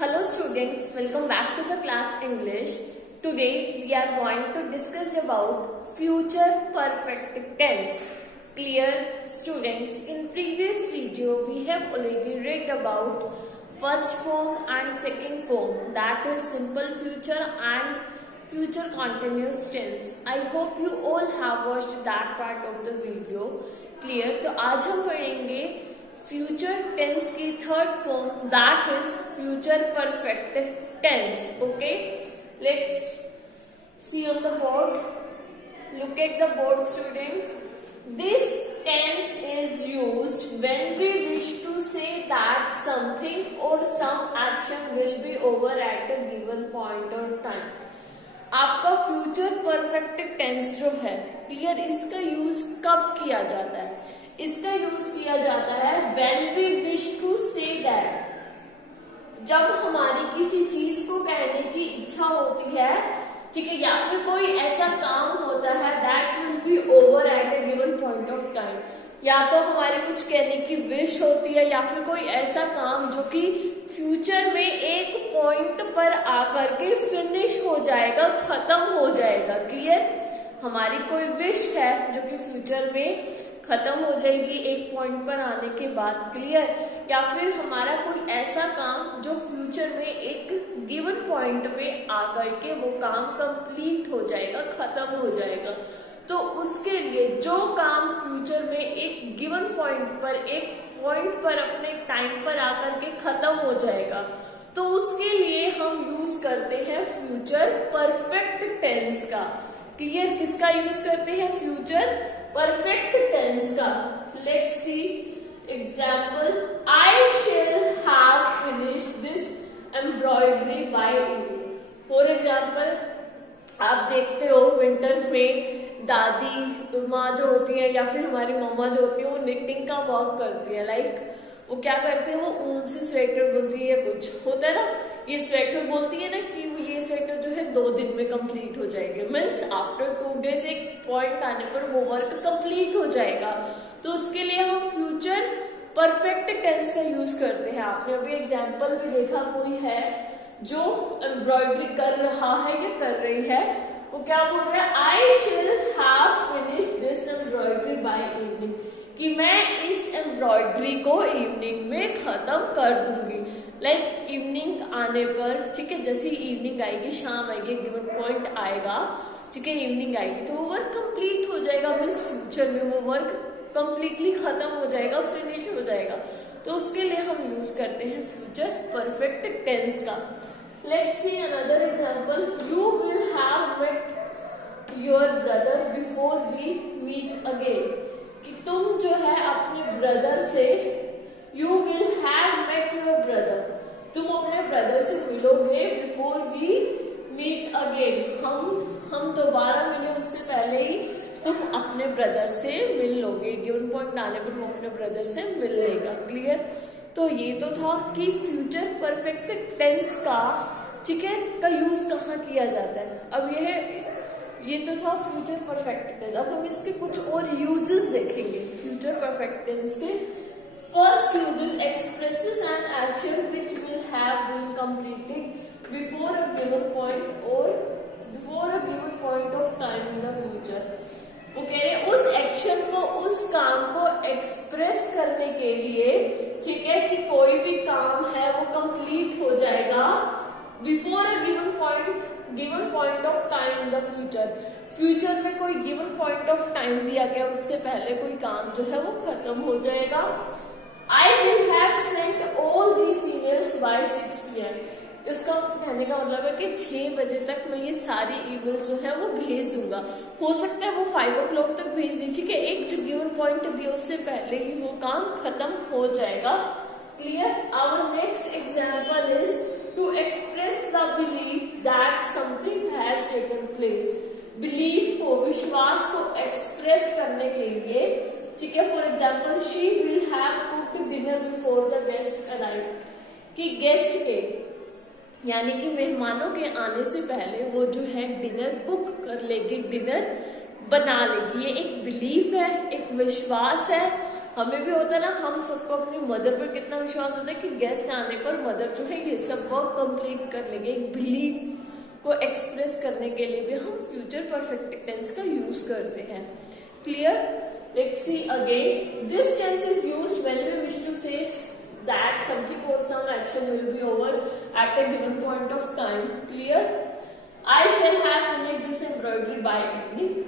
Hello students, welcome back to the class English. Today we are going to discuss about future perfect tense. Clear students, in previous video we have already read about first form and second form, that is simple future and future continuous tense. I hope you all have watched that part of the video. Clear? तो आज हम पढ़ेंगे future tense की third form, that is future perfect tense. Okay, let's see on the board. Look at the board students. This tense is used when we wish to say that something or some action will be over at a given point of time. आपका future perfect tense जो है, clear, इसका use कब किया जाता है? इसका use किया जाता है when we wish to say that, जब हमारी किसी चीज को कहने की इच्छा होती है, ठीक है, या फिर कोई ऐसा काम होता है that will be over at a given point of time. या तो हमारी कुछ कहने की विश होती है या फिर कोई ऐसा काम जो कि फ्यूचर में एक पॉइंट पर आकर के फिनिश हो जाएगा, खत्म हो जाएगा. क्लियर? हमारी कोई विश है जो कि फ्यूचर में खत्म हो जाएगी एक पॉइंट पर आने के बाद. क्लियर? या फिर हमारा कोई ऐसा काम जो फ्यूचर में एक गिवन पॉइंट पे आकर के वो काम कंप्लीट हो जाएगा, खत्म हो जाएगा. तो उसके लिए जो काम फ्यूचर में एक गिवन पॉइंट पर, एक पॉइंट पर अपने टाइम पर आकर के खत्म हो जाएगा, तो उसके लिए हम यूज करते हैं फ्यूचर परफेक्ट टेंस का. क्लियर? किसका यूज करते हैं? फ्यूचर परफेक्ट टेंस का. Let's C example. I shall have finished this embroidery by evening. For example, आप देखते हो विंटर्स में दादी माँ जो होती है या फिर हमारी मम्मा जो होती है वो निटिंग का वर्क करती है. लाइक वो क्या करते हैं, वो ऊन से स्वेटर बुनती है. कुछ होता है ना, ये स्वेटर बोलती है ना कि ये स्वेटर जो है 2 दिन में कंप्लीट हो जाएगी. मीन्स आफ्टर 2 डेज एक पॉइंट आने पर वो वर्क कंप्लीट हो जाएगा. तो उसके लिए हम फ्यूचर परफेक्ट टेंस का यूज करते हैं. आपने अभी एग्जाम्पल भी देखा, कोई है जो एम्ब्रॉयडरी कर रहा है या कर रही है, वो क्या बोल रहा है, I shall have finished this embroidery by evening, कि मैं इस एम्ब्रॉयडरी को इवनिंग में खत्म कर दूंगी. लाइक इवनिंग आने पर, ठीक है, जैसे इवनिंग आएगी, शाम आएगी, गिवन पॉइंट आएगा, ठीक है, इवनिंग आएगी तो वो वर्क कंप्लीट हो जाएगा. मीन्स फ्यूचर में वो वर्क कंप्लीटली खत्म हो जाएगा, फिनिश हो जाएगा. तो उसके लिए हम यूज करते हैं फ्यूचर परफेक्ट टेंस का. Let's see another example. You will have met your brother before we meet again, कि तुम जो है अपने ब्रदर से, you will have met your brother, तुम अपने ब्रदर से मिलोगे बिफोर वी मीट अगेन, हम दोबारा मिले उससे पहले ही तुम अपने ब्रदर से मिल लोगे. गिवन पॉइंट आने पर वो अपने ब्रदर से मिल लेगा. क्लियर? तो ये तो था कि फ्यूचर परफेक्ट टेंस का, ठीक है, का यूज कहाँ किया जाता है. अब ये तो था फ्यूचर परफेक्ट टेंस. अब हम इसके कुछ और यूजेस देखेंगे फ्यूचर परफेक्ट टेंस के. First uses expresses an action which will have been completed before a given point or before a given point of time in the future. वो कह रहे उस एक्शन को, उस काम को एक्सप्रेस करने के लिए, ठीक है, कि कोई भी काम है वो कंप्लीट हो जाएगा before a given point of time in the future. Future में कोई गिवन पॉइंट ऑफ टाइम दिया गया, उससे पहले कोई काम जो है वो खत्म हो जाएगा. I will have sent all these emails by 6 PM. इसका कहने का मतलब है कि 6 बजे तक मैं ये सारी ईमेल्स जो है वो भेज दूंगा. हो सकता है वो 5 o'clock तक भेज दी, ठीक है, एक जो गिवन पॉइंट दिया उससे पहले ही वो काम खत्म हो जाएगा. Clear? Our next example is to express the belief that something has taken place. Belief को, विश्वास को एक्सप्रेस करने के लिए, ठीक है, for example, she will have cooked dinner before the guest arrive, कि गेस्ट के यानी कि मेहमानों के आने से पहले वो जो है डिनर कुक कर लेगी, डिनर बना लेगी. ये एक बिलीफ है, एक विश्वास है हमें भी होता है ना, हम सबको अपनी मदर पर कितना विश्वास होता है कि गेस्ट आने पर मदर जो है ये सब वर्क कंप्लीट कर लेंगे। एक बिलीव को एक्सप्रेस करने के लिए भी हम फ्यूचर परफेक्ट टेंस का यूज करते हैं। Clear? Let's see again, this tense is used when we wish to say that something or some action will be over at a given point of time. Clear? I shall have finished this embroidery by evening.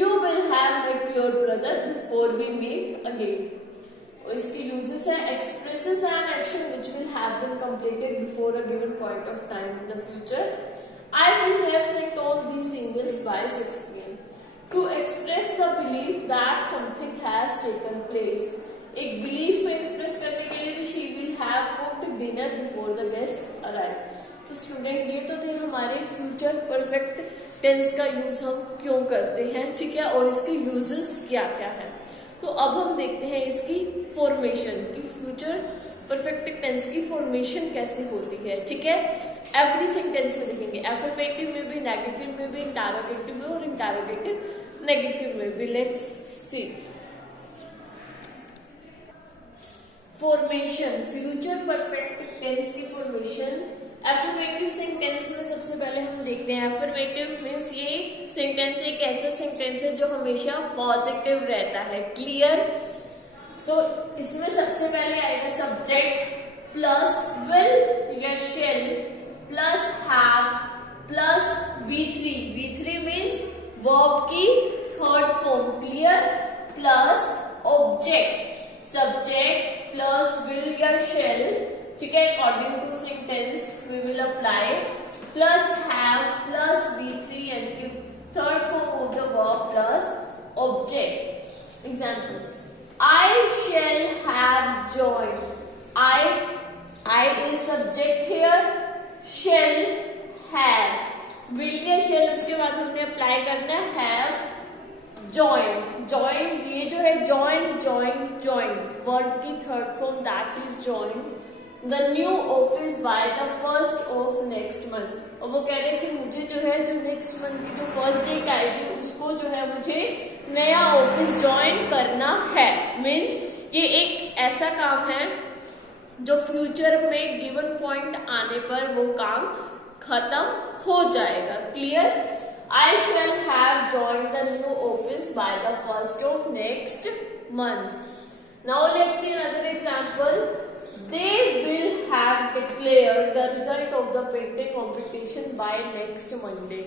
You will have met your brother before we meet again. और इसकी uses है expresses an action which will have been completed before a given point of time in the future. I will have sent all these emails by 6 p.m. to express the belief that something has taken place. एक belief को express करने के लिए भी she will have cooked dinner before the guest arrive. तो student ये तो थे हमारे फ्यूचर परफेक्ट टेंस का यूज हम क्यों करते हैं, ठीक है, और इसके यूजेस क्या क्या हैं। तो अब हम देखते हैं इसकी फॉर्मेशन की, फ्यूचर परफेक्ट टेंस की फॉर्मेशन कैसे होती है, ठीक है। एवरी सेंटेंस में देखेंगे, एफर्मेटिव में भी, नेगेटिव में भी, इंटरोगेटिव में और इंटरोगेटिव नेगेटिव में भी। Let's see formation, future perfect tense की फॉर्मेशन। एफर्मेटिव सेंटेंस में सबसे पहले हम देखते हैं, एफर्मेटिव मीन्स ये सेंटेंस एक ऐसा सेंटेंस है जो हमेशा पॉजिटिव रहता है। क्लियर? तो इसमें सबसे पहले आएगा सब्जेक्ट प्लस विल या shall plus have plus V3। V3 means verb की third form. Clear? Plus object, subject plus will या शेल, ठीक है, according to sentence we will apply, plus have plus V3 यानी third form of the verb plus object. Examples, I shall have joined. I is subject here, shall have, will या shall उसके बाद हमने apply करना है have joined। joined ये जो है joined वर्ड की third form that is joined the new office by the first of next month। और वो कह रहे हैं कि मुझे जो है जो नेक्स्ट मंथ की जो फर्स्ट डेट आएगी उसको जो है मुझे नया ऑफिस ज्वाइन करना है। मीन्स ये एक ऐसा काम है जो फ्यूचर में गिवन पॉइंट आने पर वो काम खत्म हो जाएगा। Clear? I shall have joined the new office by the first of next month. Now let's see another example. They will have declared the result of the painting competition by next Monday.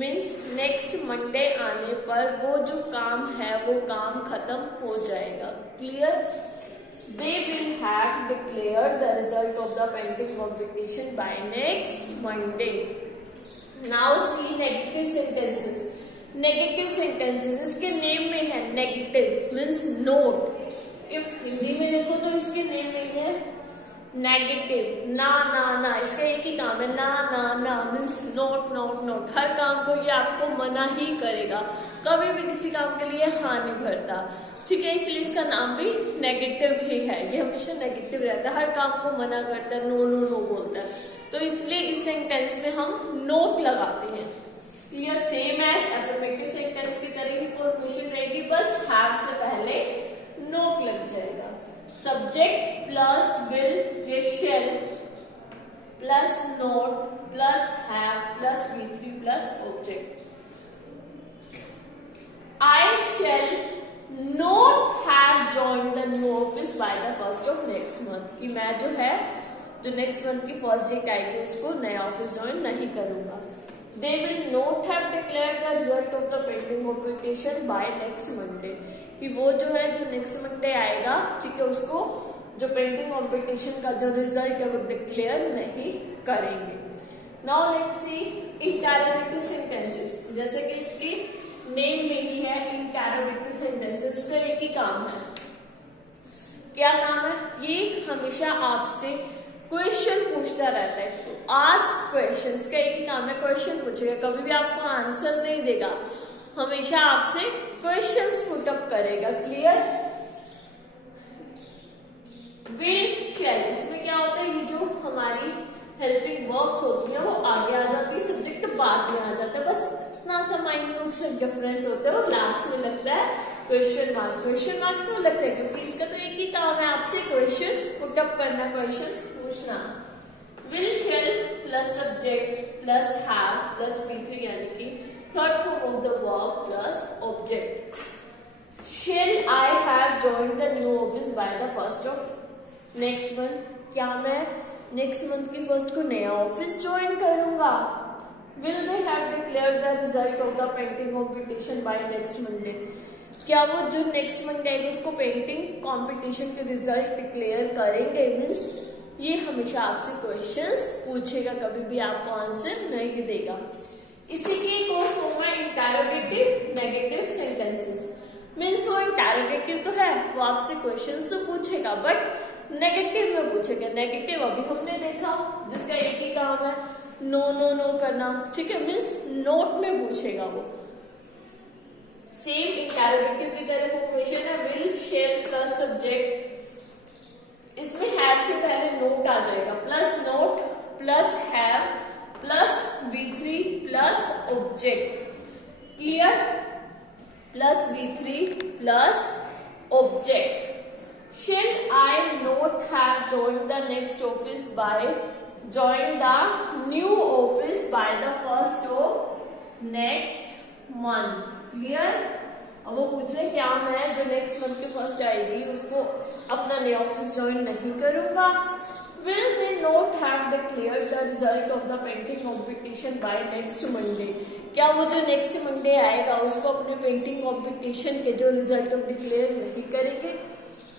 Means next Monday आने पर वो जो काम है वो काम खत्म हो जाएगा। Clear? They will have declared the result of the painting competition by next Monday. Now see negative sentences. Negative sentences इसके नेम में है negative means note. If Hindi में देखो तो इसके नेम में है नेगेटिव, ना, इसका एक ही काम है ना मीन्स नोट। हर काम को ये आपको मना ही करेगा, कभी भी किसी काम के लिए हाँ नहीं भरता, ठीक है, इसलिए इसका नाम भी नेगेटिव ही है। ये हमेशा नेगेटिव रहता है, हर काम को मना करता है, नो बोलता है, तो इसलिए इस सेंटेंस में हम नोट लगाते हैं। Clear? Same as affirmative sentence की तरह ही फॉर्मेशन रहेगी, बस हैव से पहले नोट लग जाएगा। सब्जेक्ट प्लस विल या shall plus note plus have plus V3 plus object. I shall not have joined the new office by the first of next month। कि मैं जो है जो नेक्स्ट मंथ की फर्स्ट डेट आएगी उसको नया ऑफिस ज्वाइन नहीं करूंगा। They will not have declared the result of the painting competition by next Monday। कि वो जो है जो नेक्स्ट मंडे आएगा, ठीक है, उसको जो पेंटिंग कंपटीशन का जो रिजल्ट है वो डिक्लेयर नहीं करेंगे। Now let's see interrogative sentences. जैसे कि इसकी नेम में ही है इंटरोगेटिव सेंटेंसेस, उसका एक ही काम है। क्या काम है? ये हमेशा आपसे क्वेश्चन पूछता रहता है, तो आस्क क्वेश्चंस का एक ही काम है, क्वेश्चन पूछेगा, कभी भी आपको आंसर नहीं देगा, हमेशा आपसे क्वेश्चंस पुट अप करेगा। क्लियर? विल शैल, इसमें क्या होता है, ये जो हमारी हेल्पिंग वर्ब्स होती हैं वो आगे आ जाती है, सब्जेक्ट बाद में आ जाता है, बस इतना सा माइन्यूट से डिफरेंस होता है, और लास्ट में लगता है क्वेश्चन मार्क क्यों लगता है? क्योंकि इसका तो एक ही काम है, आपसे क्वेश्चंस पुटअप करना, क्वेश्चंस पूछना। Will shall plus subject plus have plus V3 यानी कि third form of the verb plus object. Shall I have joined the new office by the 1st of next month. क्या मैं next month की 1st को नया office join करूंगा? Will they have declared the result of the painting competition by next Monday. क्या वो जो next Monday है उसको पेंटिंग कंपटीशन के रिजल्ट डिक्लेयर करेंगे? मीन्स ये हमेशा आपसे क्वेश्चंस पूछेगा, कभी भी आपको आंसर नहीं देगा। इसी की एक और फॉर्म है इंटरोगेटिव नेगेटिव सेंटेंसेस। मीन्स वो इंटरोगेटिव तो है, वो आपसे क्वेश्चंस तो पूछेगा बट नेगेटिव में पूछेगा। नेगेटिव अभी हमने देखा जिसका एक ही काम है नो नो नो करना, ठीक है, मीन्स नोट में पूछेगा वो। सेम इंटरोगेटिव की तरह फॉर्मेशन है विल शेल प्लस सब्जेक्ट, इसमें हैव से पहले नोट आ जाएगा, plus note plus have plus V3 plus object. Clear? Plus V3 plus object. Shall I not have joined the next office by joined the new office by the 1st of next month? Clear? अब वो पूछ रहे क्या मैं जो next month के 1st आएगी उसको अपना नया ऑफिस ज्वाइन नहीं करूंगा? Will they not have declared the result of the painting competition by next Monday? क्या वो जो नेक्स्ट मंडे आएगा उसको अपने पेंटिंग कॉम्पिटिशन के जो रिजल्ट डिक्लेयर नहीं करेंगे?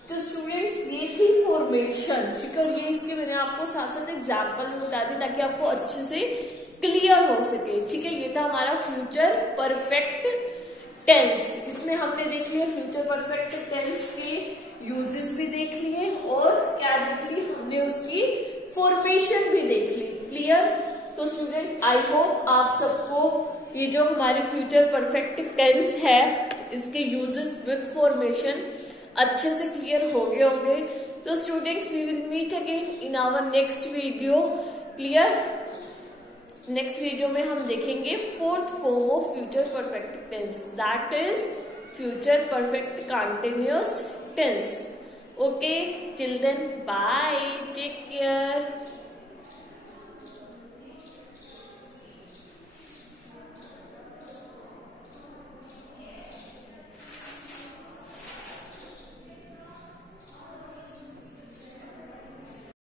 तो स्टूडेंट्स ये थी फॉर्मेशन, ठीक है, और ये इसके मैंने आपको साथ साथ एग्जाम्पल में बता दी ताकि आपको अच्छे से क्लियर हो सके, ठीक है। ये था हमारा फ्यूचर परफेक्ट टेंस। इसमें हमने देख लिया फ्यूचर परफेक्ट टेंस के यूजेस भी देख लिए और क्या देख ली हमने, उसकी फॉर्मेशन भी देख ली। क्लियर? तो स्टूडेंट आई होप आप सबको ये जो हमारे फ्यूचर परफेक्ट टेंस है इसके यूजेस विद फॉर्मेशन अच्छे से क्लियर हो गए होंगे। तो students we will meet again in our next video. Clear? Next video में हम देखेंगे 4th form of future perfect tense, that is future perfect continuous tense. Okay, till then bye, take care.